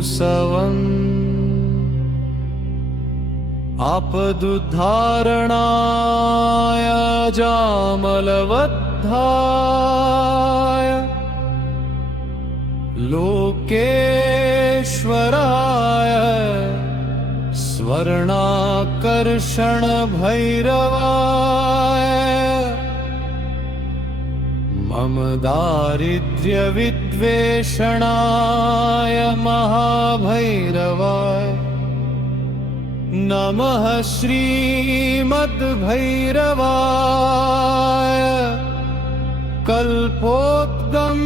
सवम् आपदुद्धारणाय जामलवद्धाय लोकेश्वराय स्वर्णाकर्षण भैरवाय मम दारिद्र्य विद्वेषणाय महाभैरवाय नमः श्रीमद्भैरवाय कल्पोद्गम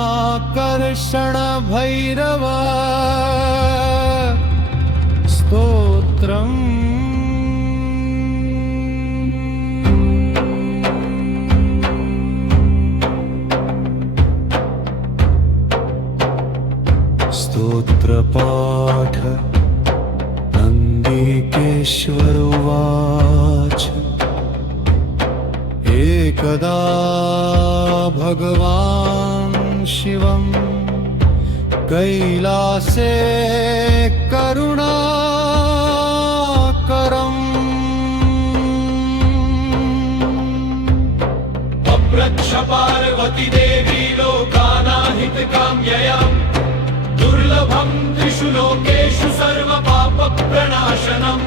स्वर्णाकर्षण भैरवाय स्तोत्रम् स्तोत्रपाठ नन्दिकेश्वर उवाच एकदा भगवान् शिवं कैलासे करुणाकरम् अप्रच्छ पार्वती देवी लोकानाहितकाम्यया दुर्लभं त्रिषु लोकेषु सर्वपापप्रणाशनम्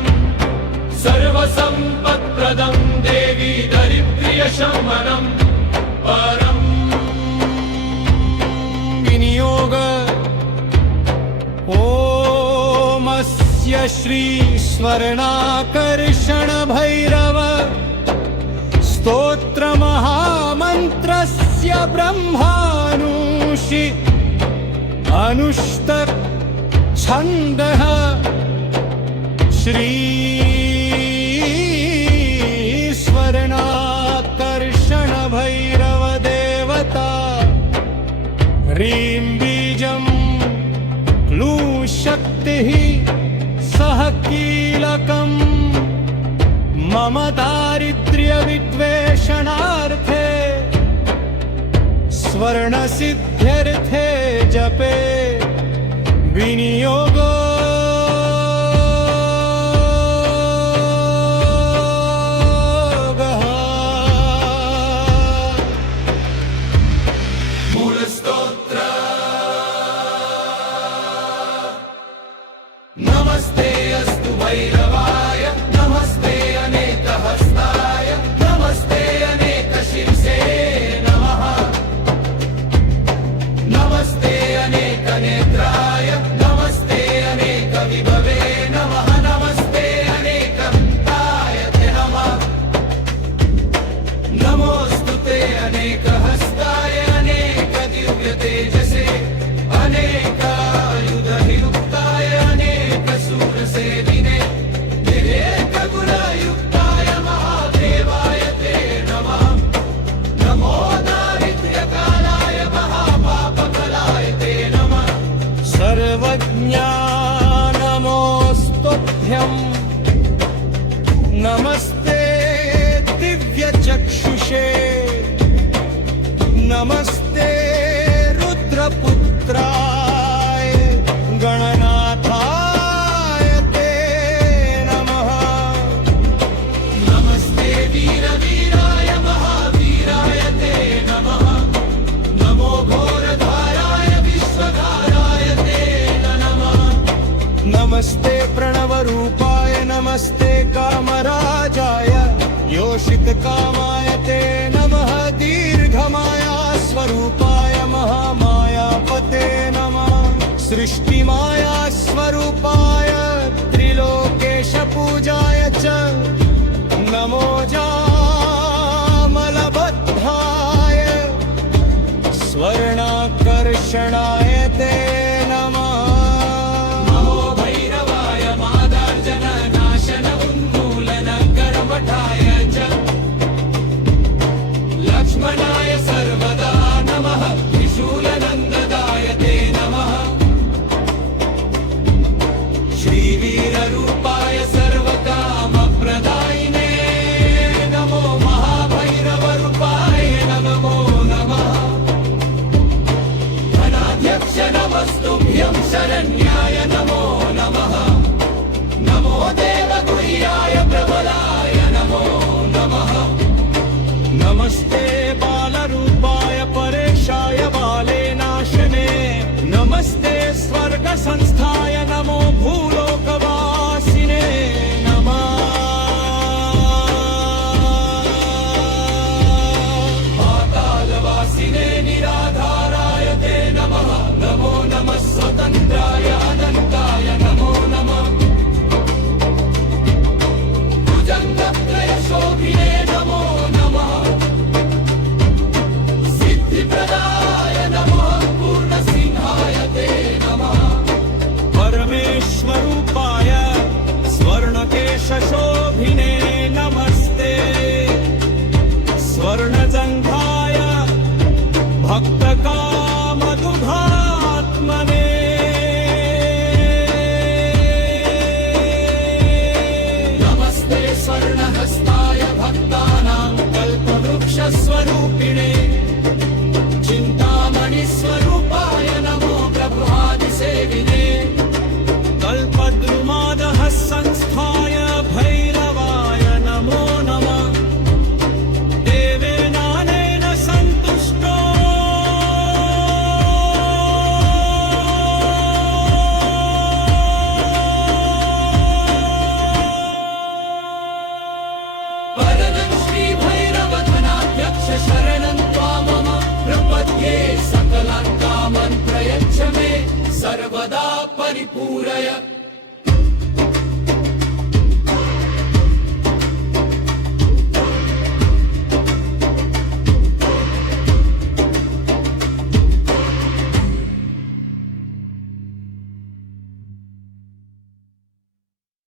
सर्वसम्पत्प्रदं देवी दरिद्र्यशमनं परम् विनियोग ओमस्य श्री स्वर्णाकर्षण भैरव स्तोत्र महामन्त्रस्य ब्रह्मानुषि अनुष्टक छन्दः श्री स्वर्णाकर्षण भैरव देवता ह्रीं बीजं क्लूं शक्तिः सह कीलकं मम दारिद्र्य विद्वेषणार्थे स्वर्णसिद्ध्यर्थे जपे विनियोगो मूलस्तोत्र नमस्ते अस्तु भैरवाय नमस्ते अनेकहस्ताय नमस्ते अनेकशिरसे नमः नमस्ते अनेकनेत्राय नमस्ते अनेकविभवे नमः नमस्ते अनेकन्ताय ते नमः नमोऽस्तु ते अनेकहस्ताय अनेकदिव्यतेजसे अनेकायुधयुक्ताय अनेकशूरसेविने निरेकगुणयुक्ताय महादेवाय ते नमः नमो दारिद्र्यकालाय महापापकलाय ते नमः सर्वज्ञा नमोस्तुभ्यं नमस्ते दिव्यचक्षुषे नमस्ते रुद्रपुत्राय गणनाथाय ते नमः नमस्ते वीरवीराय महावीराय ते नमः नमो घोरधाराय विश्वधाराय ते नमः नमस्ते प्रणवरूपाय नमस्ते कामराजाय योषितकामाय ते नमः दीर्घमाया स्वरूपाय महामायापते नमः सृष्टिमाया स्वरूपाय त्रिलोकेशपूजाय च नमो जामलबद्धाय स्वर्णाकर्षणाय ते नमः नमो भैरवाय मादार्जन नाशन उन्मूलन कर्मठाय च लक्ष्मणाय सर्वदा नमः त्रिशूलनन्ददाय ते नमः श्रीवीररूपाय सर्वकामप्रदायिने नमो महाभैरवरूपाय नमो नमः बालरूपाय परेशाय बाले नाशने नमस्ते स्वर्ग संस्थाय नमो भूलोकवासिने नमः पातालवासिने निराधाराय ते नमः नमो नमः स्वतन्त्राय अनन्ताय नमो नमः भुजङ्गत्रयशोभिने नमो नमः सिद्धिप्रदाय नमः पूर्णसिंहाय ते नमः परमेश्वरूपाय स्वर्णकेशशोभिने नमस्ते स्वर्णजङ्घाय भक्तकामदुघात्मने नमस्ते स्वर्णहस्ताय भक्तानां कल्पवृक्षस्वरूपिणे चिन्तामणिस्वरूपाय नमो प्रभादिसेविने कल्पद्रुमादः संस्थाय भैरवाय नमो नमः देवेनानेन सन्तुष्टो वरदं श्रीभैरवधनाध्यक्ष शरणं त्वामम प्रपद्ये सकलान् कामान् प्रयच्छ मे सर्वदा परिपूरय